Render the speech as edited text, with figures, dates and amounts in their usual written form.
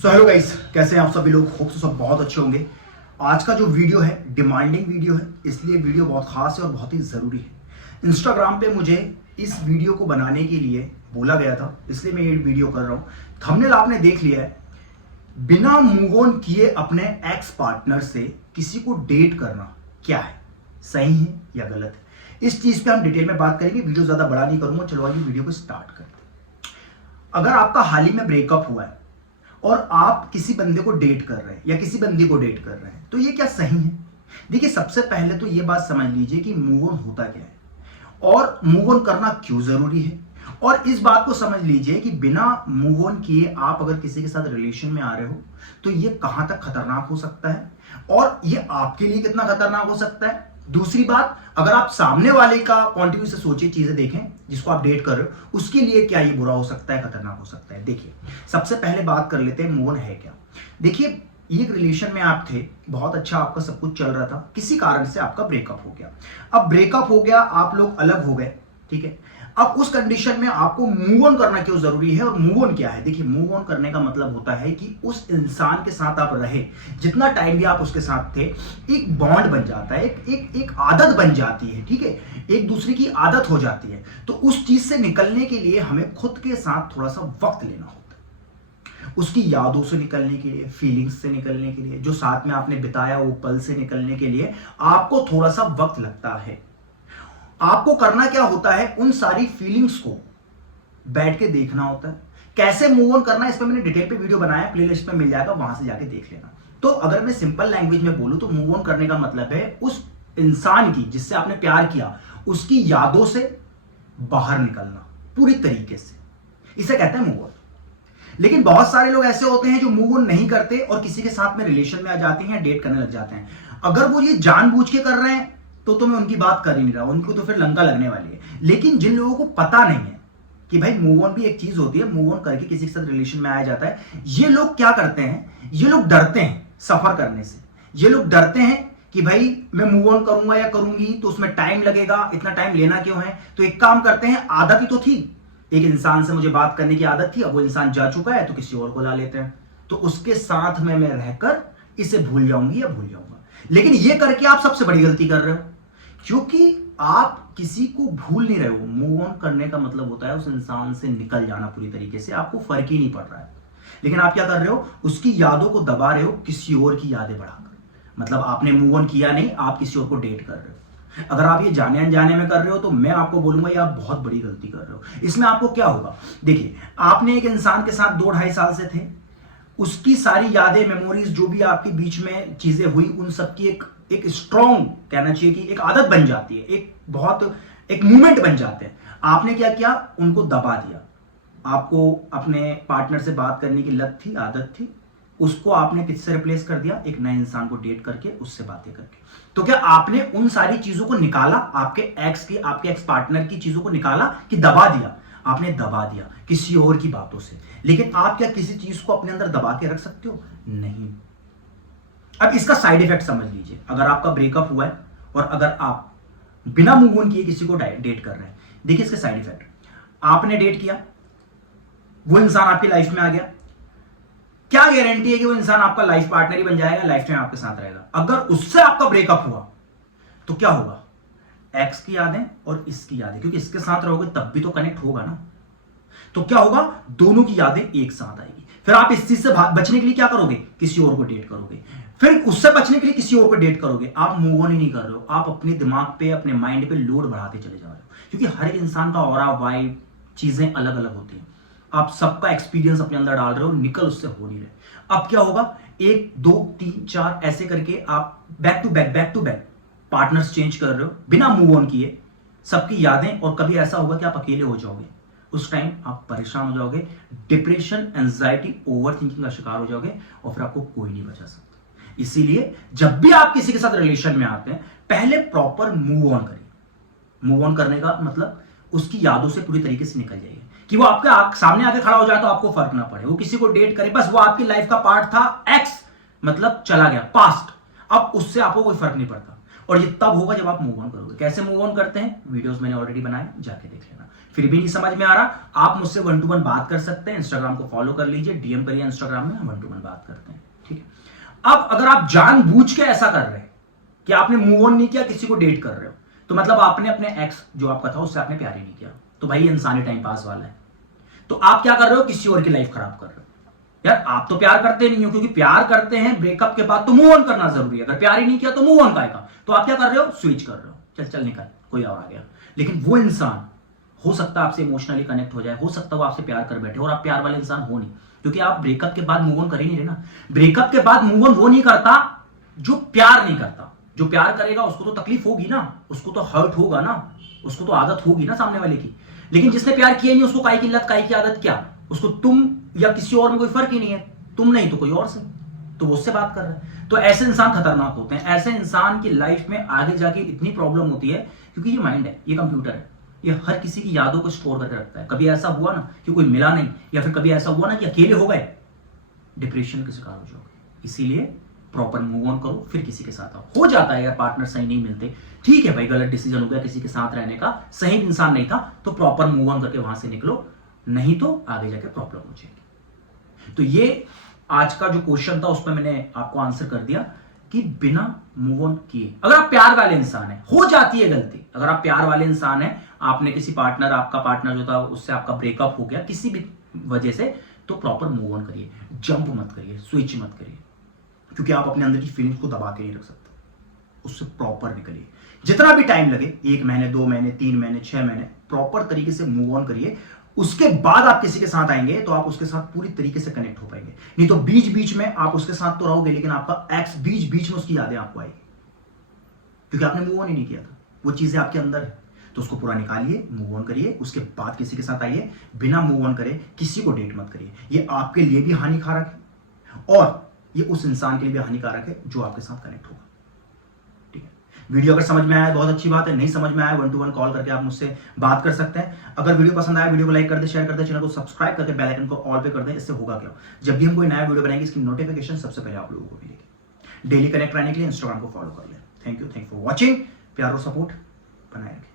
Hello guys, कैसे हैं आप सभी लोग। होप सब बहुत अच्छे होंगे। आज का जो वीडियो है डिमांडिंग वीडियो है, इसलिए वीडियो बहुत खास है और बहुत ही ज़रूरी है। इंस्टाग्राम पे मुझे इस वीडियो को बनाने के लिए बोला गया था, इसलिए मैं ये वीडियो कर रहा हूँ। थंबनेल आपने देख लिया है। बिना मूव ऑन किए अपने एक्स पार्टनर से किसी को डेट करना क्या है, सही है या गलत है, इस चीज़ पे हम डिटेल में बात करेंगे। वीडियो ज़्यादा बड़ा नहीं करूँगा, चलो आइए वीडियो को स्टार्ट करते हैं। अगर आपका हाल ही में ब्रेकअप हुआ है और आप किसी बंदे को डेट कर रहे हैं या किसी बंदी को डेट कर रहे हैं, तो ये क्या सही है? देखिए, सबसे पहले तो ये बात समझ लीजिए कि मूव ऑन होता क्या है और मूव ऑन करना क्यों जरूरी है। और इस बात को समझ लीजिए कि बिना मूव ऑन किए आप अगर किसी के साथ रिलेशन में आ रहे हो तो ये कहां तक खतरनाक हो सकता है और ये आपके लिए कितना खतरनाक हो सकता है। दूसरी बात, अगर आप सामने वाले का पॉइंट ऑफ व्यू से सोचिए, चीजें देखें, जिसको आप डेट कर रहे हो उसके लिए क्या ये बुरा हो सकता है, खतरनाक हो सकता है। देखिए, सबसे पहले बात कर लेते हैं मूव ऑन है क्या। देखिए, एक रिलेशन में आप थे, बहुत अच्छा आपका सब कुछ चल रहा था, किसी कारण से आपका ब्रेकअप हो गया। अब ब्रेकअप हो गया, आप लोग अलग हो गए, ठीक है। अब उस कंडीशन में आपको मूव ऑन करना क्यों जरूरी है और मूव ऑन क्या है? देखिए, मूव ऑन करने का मतलब होता है कि उस इंसान के साथ आप रहे, जितना टाइम भी आप उसके साथ थे, एक बॉन्ड बन जाता है, एक आदत बन जाती है, ठीक है, एक दूसरे की आदत हो जाती है। तो उस चीज से निकलने के लिए हमें खुद के साथ थोड़ा सा वक्त लेना होता है, उसकी यादों से निकलने के लिए, फीलिंग्स से निकलने के लिए, जो साथ में आपने बिताया वो पल से निकलने के लिए आपको थोड़ा सा वक्त लगता है। आपको करना क्या होता है, उन सारी फीलिंग्स को बैठ के देखना होता है। कैसे मूव ऑन करना है, इस पर मैंने डिटेल पे वीडियो बनाया, प्लेलिस्ट में मिल जाएगा, वहां से जाके देख लेना। तो अगर मैं सिंपल लैंग्वेज में बोलूं तो मूव ऑन करने का मतलब है उस इंसान की, जिससे आपने प्यार किया, उसकी यादों से बाहर निकलना पूरी तरीके से, इसे कहते हैं मूव ऑन। लेकिन बहुत सारे लोग ऐसे होते हैं जो मूव ऑन नहीं करते और किसी के साथ में रिलेशन में आ जाते हैं, डेट करने लग जाते हैं। अगर वो ये जानबूझ के कर रहे हैं तो मैं उनकी बात कर ही नहीं रहा, उनको तो फिर लंका लगने वाली है। लेकिन जिन लोगों को पता नहीं है कि भाई मूव ऑन भी एक चीज होती है, मूव ऑन करके किसी के साथ रिलेशन में आया जाता है, ये लोग क्या करते हैं, ये लोग डरते हैं सफर करने से। ये लोग डरते हैं कि भाई मैं मूव ऑन करूंगा या करूंगी तो उसमें टाइम लगेगा, इतना टाइम लेना क्यों है। तो एक काम करते हैं, आदत ही तो थी, एक इंसान से मुझे बात करने की आदत थी, अब वो इंसान जा चुका है तो किसी और को ला लेते हैं, तो उसके साथ में मैं रहकर इसे भूल जाऊंगी या भूल जाऊंगा। लेकिन ये करके आप सबसे बड़ी गलती कर रहे हो, क्योंकि आप किसी को भूल नहीं रहे हो। मूव ऑन करने का मतलब होता है उस इंसान से निकल जाना पूरी तरीके से, आपको फर्क ही नहीं पड़ रहा है। लेकिन आप क्या कर रहे हो, उसकी यादों को दबा रहे हो किसी और की यादें बढ़ाकर। मतलब आपने मूव ऑन किया नहीं, आप किसी और को डेट कर रहे हो। अगर आप ये जाने अनजाने में कर रहे हो तो मैं आपको बोलूंगा ये आप बहुत बड़ी गलती कर रहे हो। इसमें आपको क्या होगा, देखिए, आपने एक इंसान के साथ 2-2.5 साल से थे, उसकी सारी यादें, मेमोरीज, जो भी आपके बीच में चीजें हुई, उन सबकी एक स्ट्रॉन्ग, कहना चाहिए कि एक आदत बन जाती है, एक मूवमेंट बन जाते हैं। आपने क्या किया, उनको दबा दिया। आपको अपने पार्टनर से बात करने की लत थी, आदत थी, उसको आपने किससे रिप्लेस कर दिया, एक नए इंसान को डेट करके, उससे बातें करके। तो क्या आपने उन सारी चीजों को निकाला, आपके एक्स पार्टनर की चीजों को निकाला कि दबा दिया? आपने दबा दिया किसी और की बातों से। लेकिन आप क्या किसी चीज को अपने अंदर दबा के रख सकते हो? नहीं। अब इसका साइड इफेक्ट समझ लीजिए। अगर आपका ब्रेकअप हुआ है और अगर आप बिना मूव ऑन किए किसी को डेट कर रहे हैं, देखिए इसके साइड इफेक्ट। आपने डेट किया, वो इंसान आपकी लाइफ में आ गया, क्या गारंटी है कि वो इंसान आपका लाइफ पार्टनर ही बन जाएगा, लाइफ टाइम आपके साथ रहेगा? अगर उससे आपका ब्रेकअप हुआ तो क्या होगा, एक्स की यादें और इसकी यादें, क्योंकि इसके साथ रहोगे तब भी तो कनेक्ट होगा ना। तो क्या होगा, दोनों की यादें एक साथ आएगी। फिर आप इस चीज से बचने के लिए क्या करोगे, किसी और को डेट करोगे। फिर उससे बचने के लिए किसी और को डेट करोगे। आप मूव ऑन ही नहीं कर रहे हो, आप अपने दिमाग पे, अपने माइंड पे लोड बढ़ाते चले जा रहे हो। क्योंकि हर एक इंसान का ऑरा, वाइब, चीजें अलग अलग होती हैं। आप सबका एक्सपीरियंस अपने अंदर डाल रहे हो, निकल उससे हो नहीं रहे। अब क्या होगा, 1 2 3 4 ऐसे करके आप back to back partners change कर रहे हो बिना मूव ऑन किए, सबकी यादें। और कभी ऐसा होगा कि आप अकेले हो जाओगे, उस टाइम आप परेशान हो जाओगे, डिप्रेशन, एंजाइटी, ओवर थिंकिंग का शिकार हो जाओगे और फिर आपको कोई नहीं बचा सकता। इसीलिए जब भी आप किसी के साथ रिलेशन में आते हैं, पहले प्रॉपर मूव ऑन करिए। मूव ऑन करने का मतलब उसकी यादों से पूरी तरीके से निकल जाइए, कि वो आपके सामने आके खड़ा हो जाए तो आपको फर्क ना पड़े। वो किसी को डेट करे, बस वो आपकी लाइफ का पार्ट था, एक्स मतलब चला गया, पास्ट, अब उससे आपको कोई फर्क नहीं पड़ता। और ये तब होगा जब आप मूव ऑन करोगे। कैसे मूव ऑन करते हैं, वीडियोस मैंने ऑलरेडी बनाए, जाके देख लेना। फिर भी नहीं समझ में आ रहा, आप मुझसे 1 to 1 बात कर सकते हैं। इंस्टाग्राम को फॉलो कर लीजिए, डीएम करिए इंस्टाग्राम में, हम 1 to 1 बात करते हैं, ठीक है। अब अगर आप जानबूझ के ऐसा कर रहे हैं कि आपने मूव ऑन नहीं किया, किसी को डेट कर रहे हो, तो मतलब आपने अपने एक्स जो आपका था उससे आपने प्यार ही नहीं किया, तो भाई इंसानी टाइम पास वाला है। तो आप क्या कर रहे हो, किसी और की लाइफ खराब कर रहे हो। यार आप तो प्यार करते नहीं हो, क्योंकि प्यार करते हैं ब्रेकअप के बाद तो मूव ऑन करना जरूरी है। अगर प्यार ही नहीं किया तो मूव ऑन का, तो आप क्या कर रहे हो, स्विच कर रहे हो, चल चल निकल, कोई और आ गया। लेकिन वो इंसान हो सकता है आपसे इमोशनली कनेक्ट हो जाए, हो सकता है वो आपसे प्यार कर बैठे, और आप प्यार वाले इंसान हो नहीं, क्योंकि आप ब्रेकअप के बाद मूव ऑन कर ही नहीं रहे ना। ब्रेकअप के बाद मूव ऑन वो नहीं करता जो प्यार नहीं करता। जो प्यार करेगा उसको तो तकलीफ होगी ना, उसको तो हर्ट होगा ना, उसको तो आदत होगी ना सामने वाले की। लेकिन जिसने प्यार किया नहीं, उसको काई की लत, काई की आदत क्या, उसको तुम या किसी और में कोई फर्क ही नहीं है, तुम नहीं तो कोई और से, तो वो उससे बात कर रहा है। तो ऐसे इंसान खतरनाक होते हैं। ऐसे इंसान की लाइफ में आगे जाके इतनी प्रॉब्लम होती है, क्योंकि ये माइंड है, ये कंप्यूटर है, ये हर किसी की यादों को स्टोर करके रखता है। कभी ऐसा हुआ ना कि कोई मिला नहीं, या फिर कभी ऐसा हुआ ना कि अकेले हो गए, डिप्रेशन के शिकार हो जाओगे। इसीलिए प्रॉपर मूव ऑन करो, फिर किसी के साथ आओ। हो जाता है यार, पार्टनर सही नहीं मिलते, ठीक है भाई, गलत डिसीजन हो गया किसी के साथ रहने का, सही इंसान नहीं था, तो प्रॉपर मूव ऑन करके वहां से निकलो, नहीं तो आगे जाके प्रॉब्लम हो जाएगी। तो ये आज का जो क्वेश्चन था उस पर मैंने आपको आंसर कर दिया कि बिना मूव ऑन किए, अगर आप प्यार वाले इंसान हैं, हो जाती है गलती, अगर आप प्यार वाले इंसान हैं, आपने किसी पार्टनर, आपका पार्टनर जो था उससे आपका ब्रेकअप हो गया किसी भी वजह से, तो प्रॉपर मूव ऑन करिए, जंप मत करिए, स्विच मत करिए, क्योंकि आप अपने अंदर की फीलिंग्स को दबा के नहीं रख सकते। उससे प्रॉपर निकलिए, जितना भी टाइम लगे, 1 महीने, 2 महीने, 3 महीने, 6 महीने, प्रॉपर तरीके से मूव ऑन करिए। उसके बाद आप किसी के साथ आएंगे तो आप उसके साथ पूरी तरीके से कनेक्ट हो पाएंगे। नहीं तो बीच बीच में आप उसके साथ तो रहोगे, लेकिन आपका एक्स बीच बीच में उसकी यादें आपको आएगी, क्योंकि आपने मूव ऑन ही नहीं किया था। वो चीजें आपके अंदर है, तो उसको पूरा निकालिए, मूव ऑन करिए, उसके बाद किसी के साथ आइए। बिना मूव ऑन करे किसी को डेट मत करिए, ये आपके लिए भी हानिकारक है और ये उस इंसान के लिए भी हानिकारक है जो आपके साथ कनेक्ट होगा। ठीक है, वीडियो अगर समझ में आया बहुत अच्छी बात है, नहीं समझ में आया 1 to 1 कॉल करके आप मुझसे बात कर सकते हैं। अगर वीडियो पसंद आया, वीडियो को लाइक कर दे, शेयर कर दे, चैनल को सब्सक्राइब करके बेल आइकन को ऑल पे कर दे। इससे होगा क्या, जब भी हम कोई नया वीडियो बनाएंगे इसकी नोटिफिकेशन सबसे पहले आप लोगों को मिलेगी। डेली कनेक्ट रहने के लिए इंस्टाग्राम को फॉलो कर ले। थैंक यू फॉर वॉचिंग, प्यार और सपोर्ट बनाए रखें।